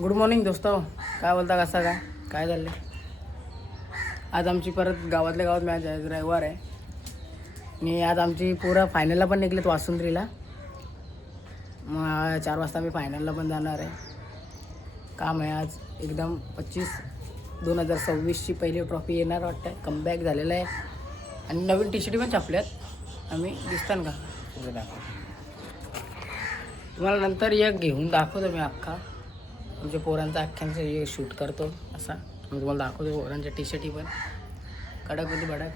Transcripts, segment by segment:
Good morning दोस्तो. काय बोलता, कसा काय झालं? आज आमची परत गावातल्या गावात मॅच आहे, रविवार आहे आणि आज आमची पोरं फायनलला पण निघलेत वासुंद्रीला. मग 4 वाजता मी फायनलला पण जाणार आहे. काम आहे आज एकदम 2026ची पहिली ट्रॉफी येणार वाटतं. कमबॅक झालेला आहे आणि नवीन टी शर्ट पण छापल्यात. आम्ही दिसतान का पुढे दाखव तुम्हाला नंतर एक घेऊन दाखवतो मी अख्खा म्हणजे पोरांचा अख्ख्यांचं हे शूट करतो असा. मी तुम्हाला दाखवतो पोरांच्या टी शर्टी पण कडक होती भडक.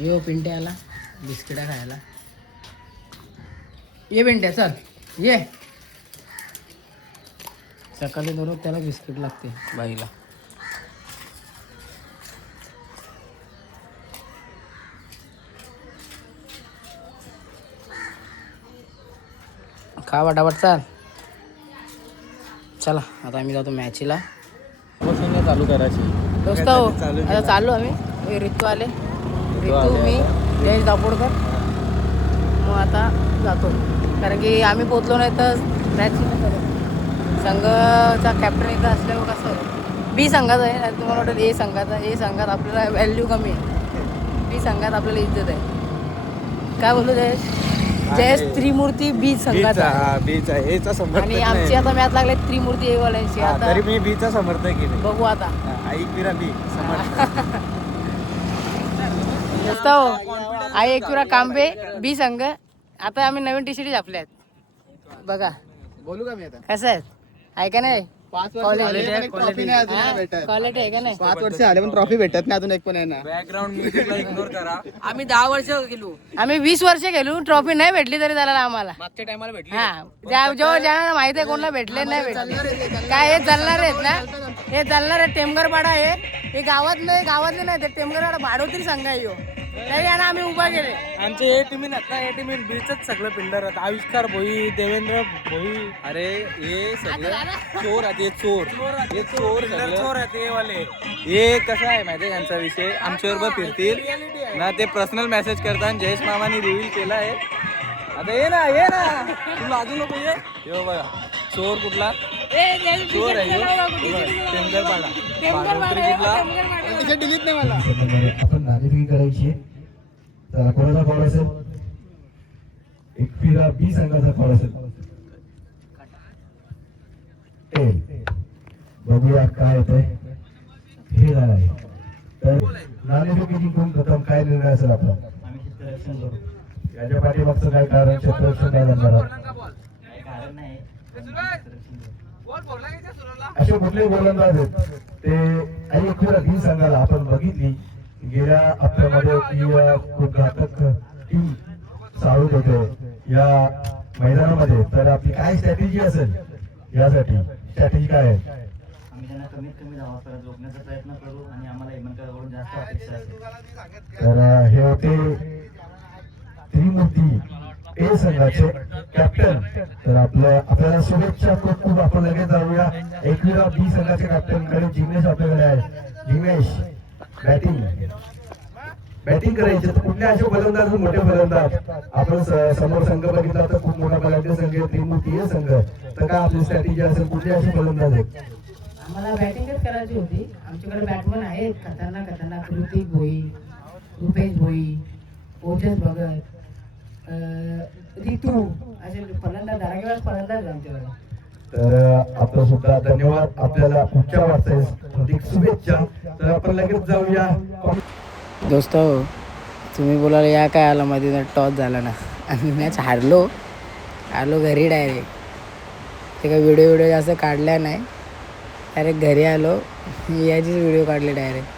ये पिंट्या आला बिस्किटा खायला. ये पिंट्या चल ये. सकाळी दररोज त्याला बिस्किट लागते बाईला. खा वाटावट चाल. चला आता आम्ही जातो मॅचला. चालू करायची दोस्त आता चाललो आम्ही. ऋतू आले, ऋतू मी जयेश दापोडकर. मग आता जातो कारण की आम्ही पोचलो नाही तर मॅच संघाचा कॅप्टन इथं असल्यावर कसं बी संघाचा आहे. तुम्हाला वाटतं ए संघाचा, ए संघात आपल्याला व्हॅल्यू कमी आहे, बी संघात आपल्याला इज्जत आहे. काय बोलतो जयेश? जयेश त्रिमूर्ती बी संघाचा आणि आमची आता मॅच लागले त्रिमूर्ती ए वाल्यांची. आता मी बीचा समर्थक आहे. बघू आता आई एकविरा कांबे बी संघ. आता आम्ही नवीन टी शर्ट छापल्यात बघा. बोलू का मी आता? कसं आहे ऐका नाही? 5 वर्ष क्वालिटी आहे का नाही? 5 वर्ष आले पण ट्रॉफी भेटत नाही अजून एक पण आहे ना. बॅकग्राऊंड म्युझिकला इग्नोर करा. आम्ही 10 वर्ष गेलो, आम्ही 20 वर्ष गेलो, ट्रॉफी नाही भेटली तरी झाला आम्हाला. मागच्या टायमाला भेटली. हा जो ज्यांना माहिती आहे कोणाला भेटले नाही भेटले. काय हे चालणार आहेत ना, हे चालणार आहे टेमगरपाडा. हे गावातले नाही ते टेमगरपाडा भाडोत्री संघ आहे ह्यो. तरी आणि आम्ही उभा केले. आमचे ए टीम आता ए टीम बीचच सगळं पिल्लर आहेत. आविष्कार भोई, देवेंद्र भोई. अरे हे सगळे चोर आहेत. हे चोर आहेत हे वाले. हे कसं आहे माहिती आहे यांचा विषय? आमच्याबरोबर फिरतील ना, ते पर्सनल मेसेज करतात. जयेश मामानी रिव्हील केला आहे. आता ये ना तुला अजून नको ये. यो बघा चोर कुठला चोर आहे टेमगरपाडा. डिलीट नाही मला. आपण नाणेफेकी करायची आहे. तर कोणाचा फॉल असेल? एकविरा बी संघाचा फॉल असेल. बघूया काय होतंय. हे आहे तर नाणेफेकी जिंकून प्रथम काय निर्णय असेल आपला? याच्या पाठीमागचं काय कारण? क्षेत्ररक्षण काय करणार? असे कुठले गोलंदाज आहेत ते आई एकविरा बी संघाला आपण बघितली गेल्या हप्त्यामध्ये की खूप घातक टीम सावध होते या मैदानामध्ये. तर आपली काय स्ट्रॅटेजी असेल यासाठी? स्ट्रॅटेजी काय आहे? आम्ही त्यांना कमीत कमी धावा करत रोखण्याचा प्रयत्न करू आणि आम्हाला हेमंतकडून जास्त अपेक्षा असेल. तर हे होते त्रिमूर्ती ए संघाचे कॅप्टन. तर आपल्याला शुभेच्छा खूप खूप. आपण लगेच जाऊया एकविरा बी संघाचे कॅप्टन कडे. जिग्नेश आपल्याकडे आहे. जिग्नेश बॅटिंग करायची. तर कुठले असे फलंदाज, मोठे फलंदाज आपण समोर संघ बघितला तर खूप मोठा फलंदाज संघ त्रिमूर्ती ए संघ. तर काय आपली स्ट्रॅटेजी असेल? कुठले असे फलंदाज आहेत? आम्हाला बॅटिंगच करायची होती. आमच्याकडे बॅटमन आहेत खतरनाक ऋतिक भोई, रुपेश भोई, ओजस भगत, रितू असे फलंदाज आमच्याकडे. तर आपलं सुद्धा धन्यवाद. आपल्याला पुढच्या वाटचालीसाठी शुभेच्छा. तर आपण लगेच जाऊया. दोस्त तुम्ही बोलायला या काय आला मध्ये टॉस झाला ना आणि मॅच हारलो घरी डायरेक्ट. ते काही व्हिडिओ जास्त काढल्या नाही. डायरेक्ट घरी आलो याचीच व्हिडिओ काढले डायरेक्ट.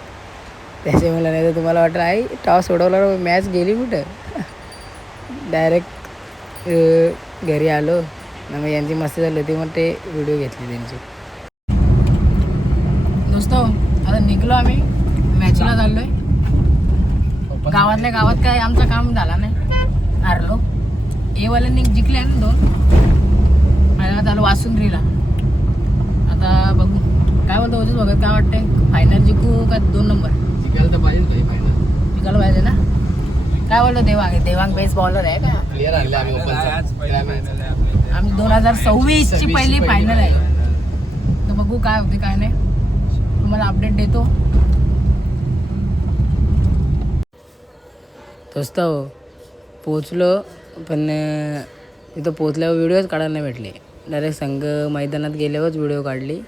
त्याच्यामुळे नाही तर तुम्हाला वाटलं आई टॉस सोडवला मॅच गेली कुठं. डायरेक्ट घरी आलो ना मग यांची मस्ती झाली होती मग ते व्हिडिओ घेतले त्यांची. दोस्तो आता निघलो आम्ही मॅचला चाललोय. गावातल्या गावात काय आमचं काम झाला नाही, हारलो. ए वाल्यांनी जिंकले ना 2. आणि आलो वासुंद्रीला. आता बघू काय बोलतो ओजस बघत काय वाटतंय. फायनल जिंकू का 2 नंबर? जिंकायला तर पाहिजे फायनल. जिंकायला पाहिजे ना. काय बोलतो देवांग बेस बॉलर आहे का? क्लिअर आणले आम्ही. आम्ही 2026 ची पहिली फायनल आहे. तर बघू काय होते काय नाही, तुम्हाला अपडेट देतो. दोस्त पोचलो, पण तिथं पोचल्यावर व्हिडिओच काढायला नाही भेटले. डायरेक्ट संघ मैदानात गेल्यावरच व्हिडिओ काढली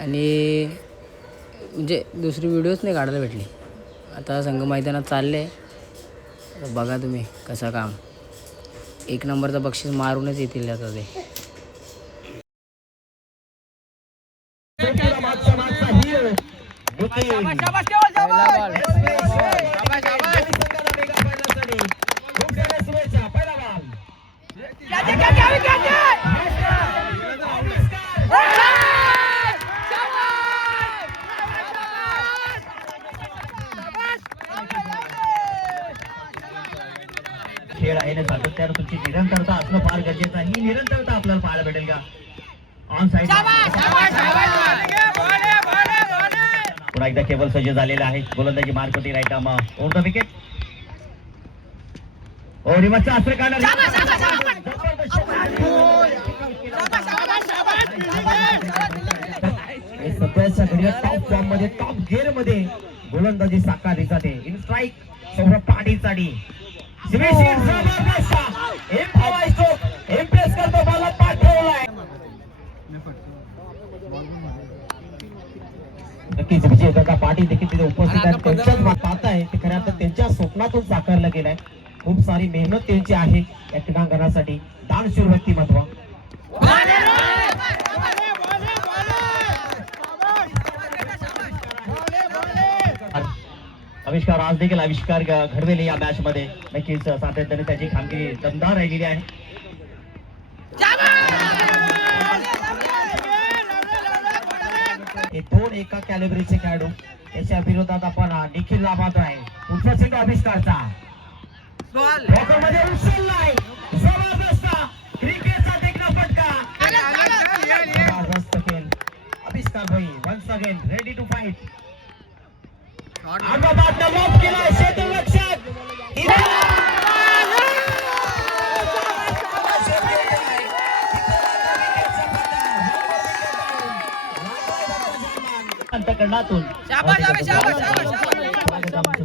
आणि म्हणजे दुसरी व्हिडिओच नाही काढायला भेटली. आता संघ मैदानात चालले, तर बघा तुम्ही कसं काम. 1 नंबरचं बक्षीस मारूनच येतील आता ते. खेळ आहे ना, सातत्यानं तुमची निरंतरता असणं फार गरजेचं आहे. ही निरंतरता आपल्याला पाहायला भेटेल का ऑन साइड. पुन्हा एकदा केबल सज्ज झालेला आहे. गोलंदाजी मार्कोटी right arm over the wicket. ओ रिमसचा अस्त्र काढणार. सध्याच्या घडीला टॉप फॉर्म मध्ये, टॉप गिअर मध्ये गोलंदाजी साकारली जाते. इन स्ट्राईक सौरभ पाटीचाडी. इम्प्रेस करतो, बॉल पाठवलाय. नक्कीच विजयदादा पाटील देखील तिथे उपस्थित आहेत. त्यांच्याच पाहताय ते खऱ्या अर्थात त्यांच्या स्वप्नातून साकारलं गेलंय. खूप सारी मेहनत त्यांची आहे या क्रीडांगणासाठी. दानशूर व्यक्तिमत्व. आविष्कार आज देखील आविष्कार घडवेल या मॅच मध्ये. नक्कीच सातत्याने त्याची कामगिरी दमदार राहिलेली आहे. हे 2 एका कॅलिबरीचे खेळाडू, याच्या विरोधात आपण निखिल लाभात आहे. पुढचा चेंडू आविष्कारचा मध्ये उचललाय. जबरदस्त क्रिकेटचा देखणा फटका. जबरदस्त खेळ आविष्कार भाई. Once again ready to fight. आगाबादनं लॉक केलाय. क्षेत्र लक्षात. अंतकरणातून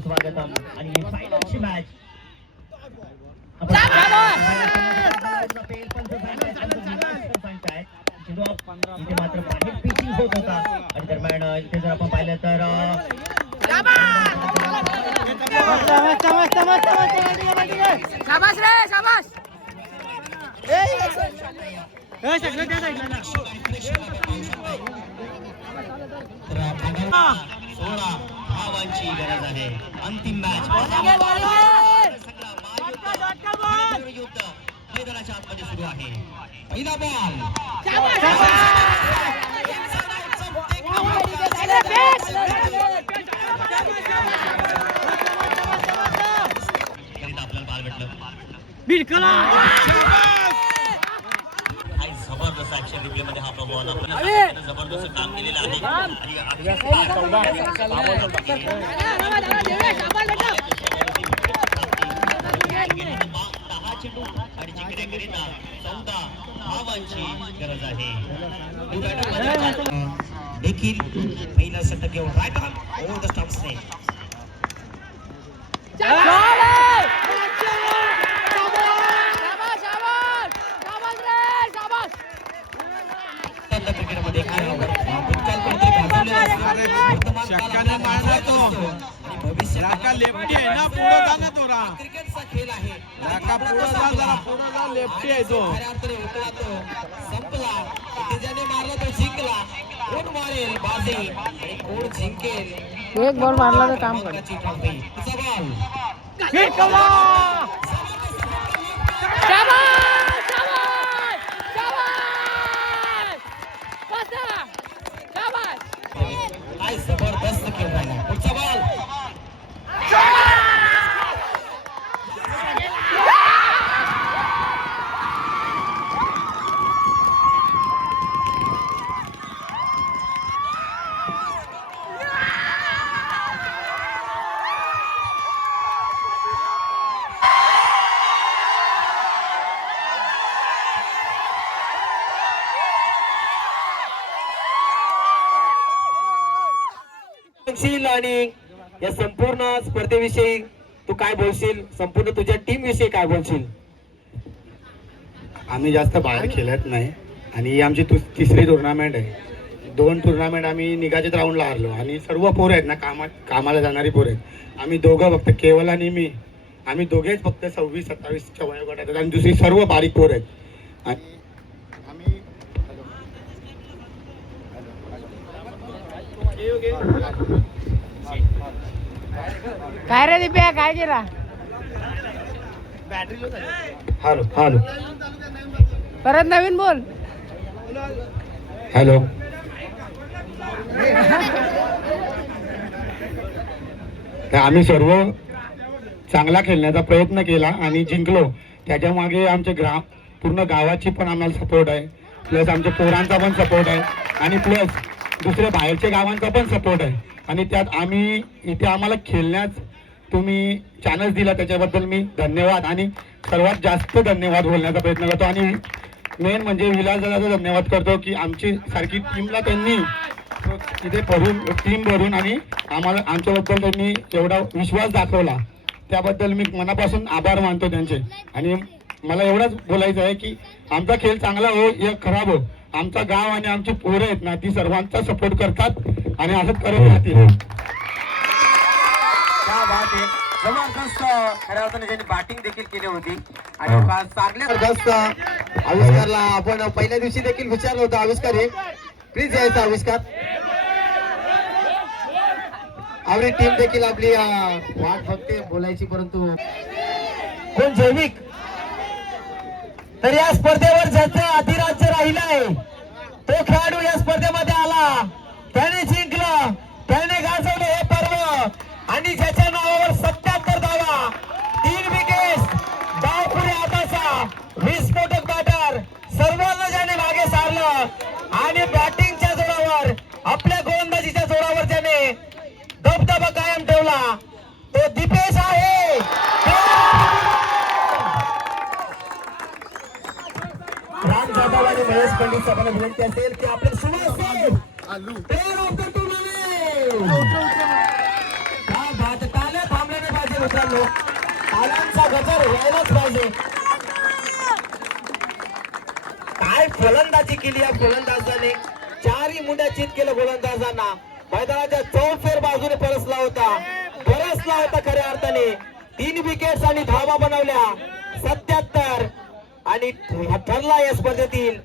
स्वागतम आणि ही फायनलची मॅच. इथे मात्र बाहेर पिचिंग होत होता आणि दरम्यान इथे जर आपण पाहिलं तर धावांची गरज आहे. अंतिम मॅच मैदानाच्या आतमध्ये सुरू आहे. पहिला बॉल. आपल्याला बाल भेटलं. जबरदस्त ऍक्शन रिप्ले मध्ये हा बॉल आपल्याला जबरदस्त काम केलेलं आहे. आणि जिंकण्याकरिता 14 धावांची गरज आहे. देखील पहिला षटक घेऊन राईट आर्म ओव्हर द स्टंप्सने. क्रिकेटमध्ये क्रिकेटचा खेळ आहे. लेफ्टी आहे तो. संपला. ज्याने मारला तो जिंकला. कोण मारेल बाजी आणि कोण जिंकेल. एक बॉल मारला तर काम कर. काय जबरदस्त खेळ झाला. पुढचा बॉल. सांगशील आणि या संपूर्ण स्पर्धेविषयी तू काय बोलशील, संपूर्ण तुझ्या टीम विषयी काय बोलशील? आम्ही जास्त बाहेर खेळत नाही आणि ही आमची तिसरी टुर्नामेंट आहे. 2 टुर्नामेंट आम्ही निघाचीत राऊंडला हारलो आणि सर्व पोरं आहेत ना कामाला जाणारी पोरं आहेत. आम्ही दोघं फक्त केवल आणि मी, आम्ही दोघेच फक्त 26-27च्या वयोगटात आहेत आणि दुसरी सर्व बारीक पोरं आहेत. आणि आम्ही काय रे दिप्या, काय केला? हॅलो हॅलो परत नवीन बोल. हॅलो आम्ही सर्व चांगला खेळण्याचा प्रयत्न केला आणि जिंकलो. त्याच्या मागे आमचे पूर्ण गावाची पण आम्हाला सपोर्ट आहे, प्लस आमच्या पोरांचा पण सपोर्ट आहे आणि प्लस दुसऱ्या बाहेरच्या गावांचा पण सपोर्ट आहे. आणि त्यात आम्ही इथे आम्हाला खेळण्यास तुम्ही चान्स दिला त्याच्याबद्दल मी धन्यवाद आणि सर्वात जास्त धन्यवाद बोलण्याचा प्रयत्न करतो. आणि मेन म्हणजे विलासदादाचा धन्यवाद करतो की आमची सारखी टीमला त्यांनी इथे टीम भरून आणि आम्हाला आमच्याबद्दल त्यांनी एवढा विश्वास दाखवला, त्याबद्दल मी मनापासून आभार मानतो त्यांचे. आणि मला एवढंच बोलायचं आहे की आमचा खेळ चांगला हो या खराब हो, आमचा गाव आणि आमची पोरं आहेत ना ती सर्वांचा सपोर्ट करतात आणि असं करत राहतील. क्या बात आहे, जबरदस्त खऱ्या अर्थाने त्यांनी बॅटिंग देखील केली होती आणि चांगल्या जबरदस्त आविष्कारला आपण पहिल्या दिवशी देखील विचारलं होतं, आविष्कार हे प्लीज यायचा आविष्कार. आपली टीम देखील आपली वाट बघते बोलायची, परंतु कोण जैविक तर या स्पर्धेवर ज्याचं अधिराज्य राहिलंय तो खेळाडू या स्पर्धेमध्ये आला, त्याने जिंकलं, त्याने गाजवलं हे पर्व आणि ज्याच्या नावावर 77 धावा, 3 विकेट, डावपुरे हाताचा विस्फोटक बॅटर, सर्वांना ज्याने मागे सारलं आणि बॅटिंगच्या जोरावर आपल्या गोलंदाजीच्या जोरावर ज्याने दबदबा कायम ठेवला तो दीपेश आहे. राम जाधव आणि महेश पंडित सभाला विनंती असेल की आपले सुवास टाळ्या थांबल्याने पाहिजे मित्रांनो, टाळ्यांचा गजर व्हायलाच पाहिजे. काय फलंदाजी केली या फलंदाजाने, 4ही मुंड्या चित केलं गोलंदाजांना, मैदानाच्या चौफेर बाजूने परसला होता खऱ्या अर्थाने. 3 विकेट्स आणि धावा बनवल्या 77 आणि ठरला या स्पर्धेतील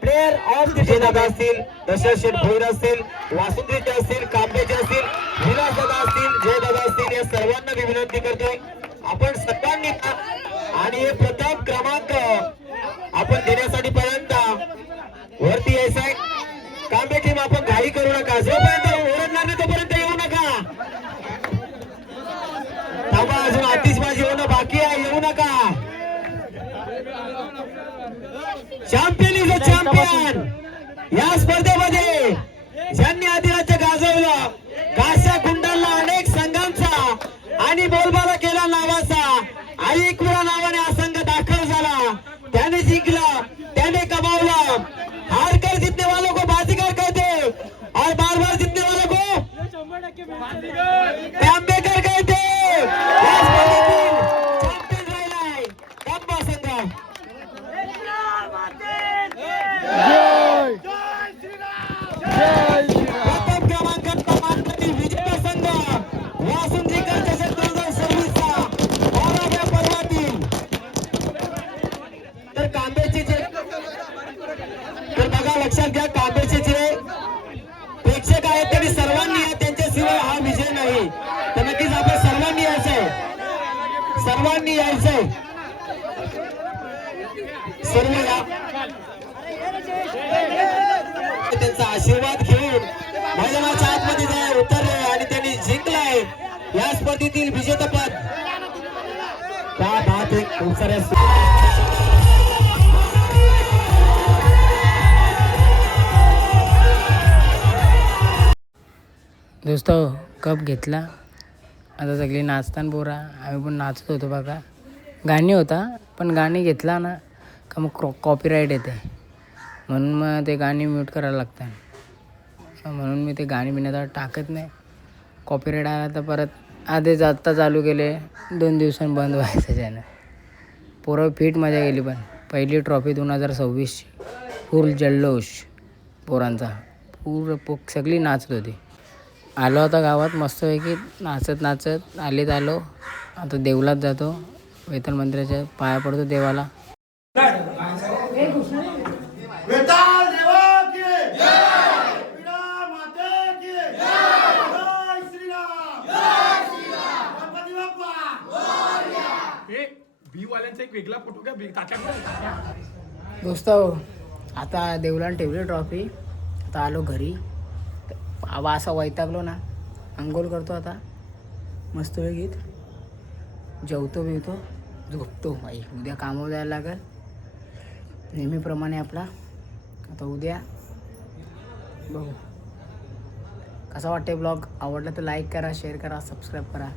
प्लेअर ऑफ द डे दादा असतील, दशरथ शेठ भोईर असतील, वासुदेवचे असतील, कांबेचे असतील, विलास दादा असतील, जय दादा असतील, या सर्वांना मी विनंती करतोय आपण सर्वांनी आणि हे प्रथम क्रमांक आपण देण्यासाठी पर्यंत वरती यायचं आहे. कांबे टीम आपण घाई करू नका, जोपर्यंत ओरडणार नाही तोपर्यंत येऊ नका. थांबा, अजून आतिषबाजी होणं बाकी आहे, येऊ नका. Champion is a champion. या स्पर्धेमध्ये ज्यांनी अधिराज्य गाजवलं, काशा कुंडलला अनेक संघांचा आणि बोलबाला केला नावाचा आईकुरा नावाने हा संघ दाखल झाला, त्याने जिंकला, त्याने कमावलं. हारकर जीतने वालों को बाजीगर कहते और बार बार जीतने वालों को कांबेकर कहते. या स्पर्धेतील चॅम्पियन राहिलाय कांबा संघ. प्रथम क्रमांकाचा मानकरी विजेता संघ वासुंजीकर चषक 2026चा 12व्या पर्वातील. तर कांबेचे जे तर बघा, लक्षात घ्या, कांबेचे जे प्रेक्षक आहेत त्यांनी सर्वांनी या, त्यांच्याशिवाय हा विजय नाही. तर नक्कीच आपण सर्वांनी यायचंय, सर्वांनी यायचंय, सर्व या त्यांचा आशीर्वाद घेऊन मैदानाच्या आतमध्ये उतरले आणि त्यांनी जिंकलाय या स्पर्धेतील विजेतेपद. त्या बात एक खूप साऱ्या दोस्त कप घेतला, आता सगळी नाचताना पोरा, आम्ही पण नाचत होतो बघा. गाणी होता पण गाणी घेतला ना का मग कॉपीराईट येते, म्हणून मग ते गाणी म्यूट करायला लागतात. म्हणून मी ते गाणी बिण्यात टाकत नाही. कॉपीराईट आला तर परत आधीच आत्ता चालू केले 2 दिवसांनी बंद व्हायचं चॅनल. पोरं फिट मजा गेली. पण पहिली ट्रॉफी 2026 फुल जल्लोष पोरांचा. सगळी नाचत होती. आलो आता गावात मस्तपैकी नाचत आलो. आता देवलात जातो, वेतन मंत्र्याच्या पाया पडतो देवाला. दोस्त आता देवलान ठेवली ट्रॉफी. आता आलो घरी. आवा असा वैतागलो ना, अंघोळ करतो आता मस्त वेगळीत, जेवतो बिवतो, झोपतो. बाई उद्या कामावर जायला लागेल नेहमीप्रमाणे आपला. आता उद्या बघू कसा वाटते ब्लॉग. आवडला तर लाईक करा, शेअर करा, सबस्क्राईब करा.